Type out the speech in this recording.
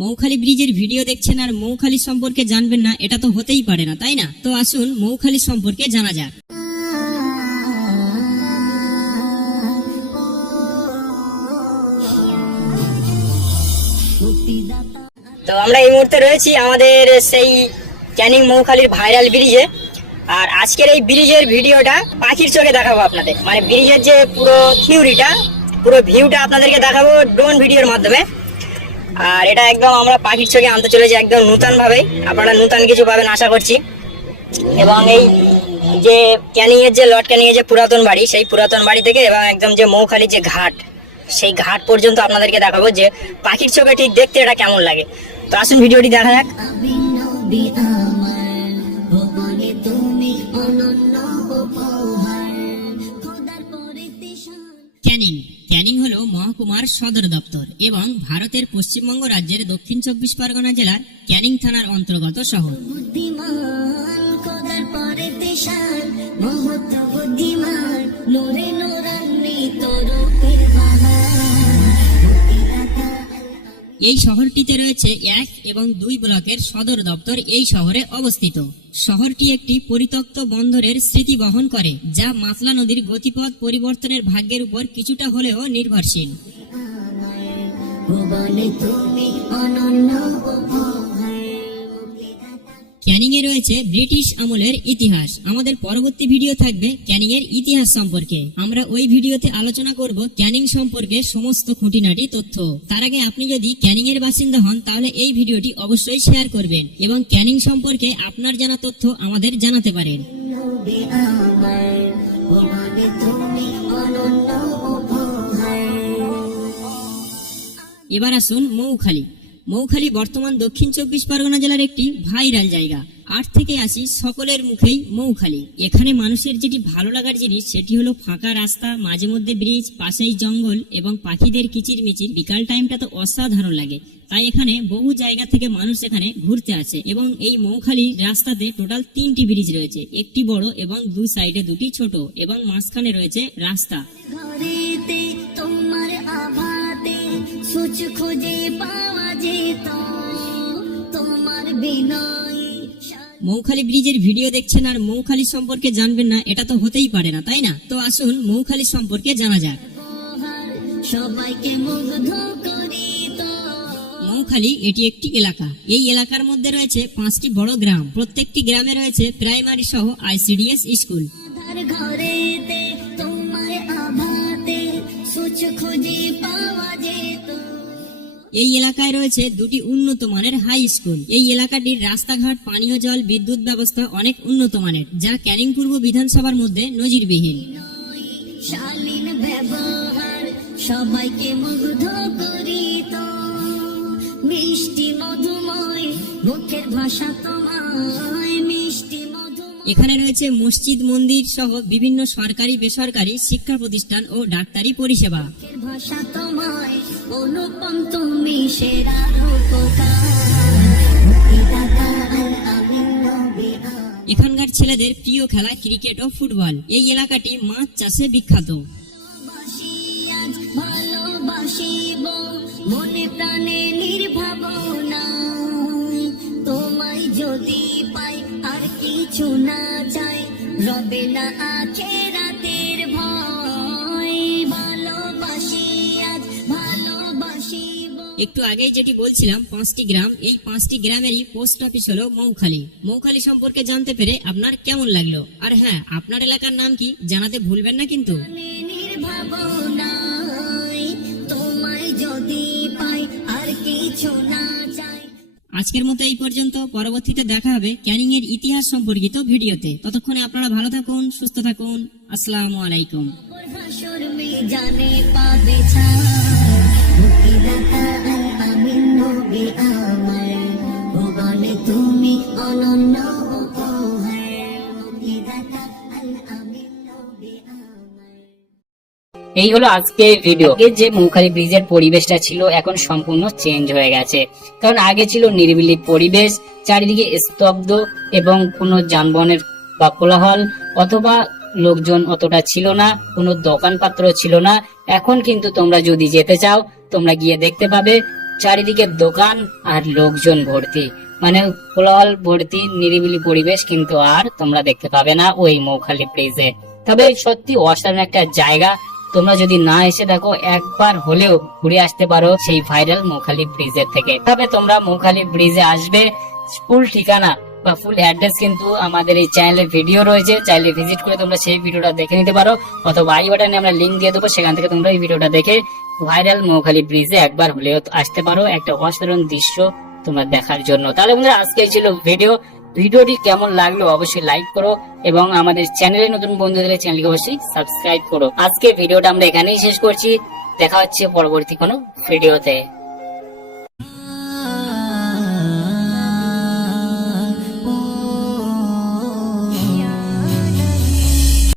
মৌখালি ব্রিজের ভিডিও দেখছেন আর মৌখালি সম্পর্কে জানবেন না, এটা তো হতেই পারে না, তাই না? তো আসুন মৌখালি সম্পর্কে জানা যাক। তো আমরা এই মুহূর্তে রয়েছি আমাদের সেই ক্যানিং মৌখালির ভাইরাল ব্রিজে। আর আজকের এই ব্রিজের ভিডিওটা পাখির চোখে দেখাবো আপনাদের। মানে ব্রিজের যে পুরো থিওরিটা, পুরো ভিউটা আপনাদেরকে দেখাবো ড্রোন ভিডিওর মাধ্যমে। আর এটা একদম আমরা পাখির চোখে আনতে চলেছি একদম নূতন ভাবে আপনারা নূতন কিছু পাবেন, আশা করছি। এবং এই যে ক্যানিংয়ের যে লট ক্যানিংয়ের যে পুরাতন বাড়ি, সেই পুরাতন বাড়ি থেকে এবং একদম যে মৌখালির যে ঘাট, সেই ঘাট পর্যন্ত আপনাদেরকে দেখাবো যে পাখির চোখে ঠিক দেখতে এটা কেমন লাগে। তো আসুন ভিডিওটি দেখা যাক। ক্যানিং। ক্যানিং হলো মহকুমার সদর দপ্তর এবং ভারতের পশ্চিমবঙ্গ রাজ্যের দক্ষিণ চব্বিশ পরগনা জেলার ক্যানিং থানার অন্তর্গত শহর। এই শহরটিতে রয়েছে এক এবং দুই ব্লকের সদর দপ্তর এই শহরে অবস্থিত। শহরটি একটি পরিত্যক্ত বন্দরের স্মৃতি বহন করে, যা মাতলা নদীর গতিপথ পরিবর্তনের ভাগ্যের উপর কিছুটা হলেও নির্ভরশীল। তুমি অনন্য উপহার মুক্তিদাতা ক্যানিং এ রয়েছে ব্রিটিশ আমলের ইতিহাস। আমাদের পরবর্তী ভিডিও থাকবে ক্যানিং এর ইতিহাস সম্পর্কে। আমরা ওই ভিডিওতে আলোচনা করব ক্যানিং সম্পর্কে সমস্ত খুঁটিনাটি তথ্য। তার আগে আপনি যদি ক্যানিং এর বাসিন্দা হন তাহলে এই ভিডিওটি অবশ্যই শেয়ার করবেন এবং ক্যানিং সম্পর্কে আপনার জানা তথ্য আমাদের জানাতে পারেন। এবার আসুন মৌখালী। মৌখালী বর্তমান দক্ষিণ চব্বিশ পরগনা জেলার একটি ভাইরাল জায়গা। আট থেকে আসি সকলের মুখেই মৌখালি। এখানে মানুষের যেটি ভালো লাগার জিনিস, সেটি হলো ফাঁকা রাস্তা, মাঝে মধ্যে ব্রিজ, পাশেই জঙ্গল এবং পাখিদের কিচির মিচির বিকাল টাইমটা তো অসাধারণ লাগে। তাই এখানে বহু জায়গা থেকে মানুষ এখানে ঘুরতে আসে এবং এই মৌখালী রাস্তাতে টোটাল তিনটি ব্রিজ রয়েছে। একটি বড় এবং দু সাইডে দুটি ছোট এবং মাঝখানে রয়েছে রাস্তা। তোমার সুচ খুঁজে পাওয়া যেত তোমার বিনয় মৌখালী ব্রিজের ভিডিও দেখছেন আর মৌখালী সম্পর্কে জানবেন না, এটা তো হতেই পারে না, তাই না? তো আসুন মৌখালী সম্পর্কে জানা যাক। সবাইকে মুগ্ধ করিত মৌখালী এটি একটি এলাকা। এই এলাকার মধ্যে রয়েছে পাঁচটি বড় গ্রাম। প্রত্যেকটি গ্রামে রয়েছে প্রাইমারি সহ আইসিডিএস স্কুল। ঘরেতে খুঁজে পাওয়া যেত। এই এলাকায় রয়েছে দুটি উন্নত মানের হাই স্কুল এই এলাকাটির রাস্তাঘাট পানীয় জল বিদ্যুৎ ব্যবস্থা অনেক উন্নত মানের যা ক্যানিং পূর্ব বিধানসভার মধ্যে নজিরবিহীন। শালীন ব্যবহার সবাইকে মুগ্ধ করিত। মিষ্টি মধুময় মুখের ভাষা মধুময় এখানে রয়েছে মসজিদ মন্দির সহ বিভিন্ন সরকারি বেসরকারি শিক্ষা প্রতিষ্ঠান ও ডাক্তারি পরিষেবা। এখানকার ছেলেদের প্রিয় খেলা ক্রিকেট ও ফুটবল। এই এলাকাটি মাছ চাষে বিখ্যাত। রবে না আছে রাতের ভয়। ভালোবাসি আজ ভালোবাসি একটু আগে যেটি বলছিলাম পাঁচটি গ্রাম এই পাঁচটি গ্রামেরই পোস্ট অফিস হলো মৌখালি। মৌখালি সম্পর্কে জানতে পেরে আপনার কেমন লাগল? আর হ্যাঁ আপনার এলাকার নাম কি জানাতে ভুলবেন না কিন্তু? আজকের মতো এই পর্যন্ত। পরবর্তীতে দেখা হবে ক্যানিং এর ইতিহাস সম্পর্কিত ভিডিওতে। ততক্ষণে আপনারা ভালো থাকুন, সুস্থ থাকুন। আসসালামু আলাইকুম। তুমি অনন্য এই হলো আজকের ভিডিও আগে যে মৌখালি ব্রিজের পরিবেশটা ছিল, এখন সম্পূর্ণ চেঞ্জ হয়ে গেছে। কারণ আগে ছিল নিরিবিলি পরিবেশ, চারিদিকে স্তব্ধ এবং কোনো যানবাহনের বা কোলাহল, অথবা লোকজন অতটা ছিল না, কোনো দোকানপাত্র ছিল না। এখন কিন্তু তোমরা যদি যেতে চাও, তোমরা গিয়ে দেখতে পাবে চারিদিকে দোকান আর লোকজন ভর্তি। মানে কোলাহল ভর্তি, নিরিবিলি পরিবেশ কিন্তু আর তোমরা দেখতে পাবে না ওই মৌখালি ব্রিজে। তবে সত্যি অসাধারণ একটা জায়গা তোমরা যদি না এসে দেখো, একবার হলেও ঘুরে আসতে পারো সেই ভাইরাল মৌখালি ব্রিজের থেকে। তবে তোমরা মৌখালি ব্রিজে আসবে ফুল ঠিকানা বা ফুল অ্যাড্রেস কিন্তু আমাদের এই চ্যানেলে ভিডিও রয়েছে। চাইলে ভিজিট করে তোমরা সেই ভিডিওটা দেখে নিতে পারো। অথবা আই বাটনে আমরা লিঙ্ক দিয়ে দেবো, সেখান থেকে তোমরা এই ভিডিওটা দেখে ভাইরাল মৌখালি ব্রিজে একবার হলেও আসতে পারো। একটা অসাধারণ দৃশ্য তোমরা দেখার জন্য। তাহলে বন্ধুরা আজকে ছিল ভিডিও ভিডিওটি কেমন লাগল অবশ্যই লাইক করো এবং আমাদের চ্যানেলে নতুন বন্ধুদের চ্যানেলকে অবশ্যই সাবস্ক্রাইব করো। আজকে ভিডিওটা আমরা এখানেই শেষ করছি। দেখা হচ্ছে পরবর্তী কোনো ভিডিওতে।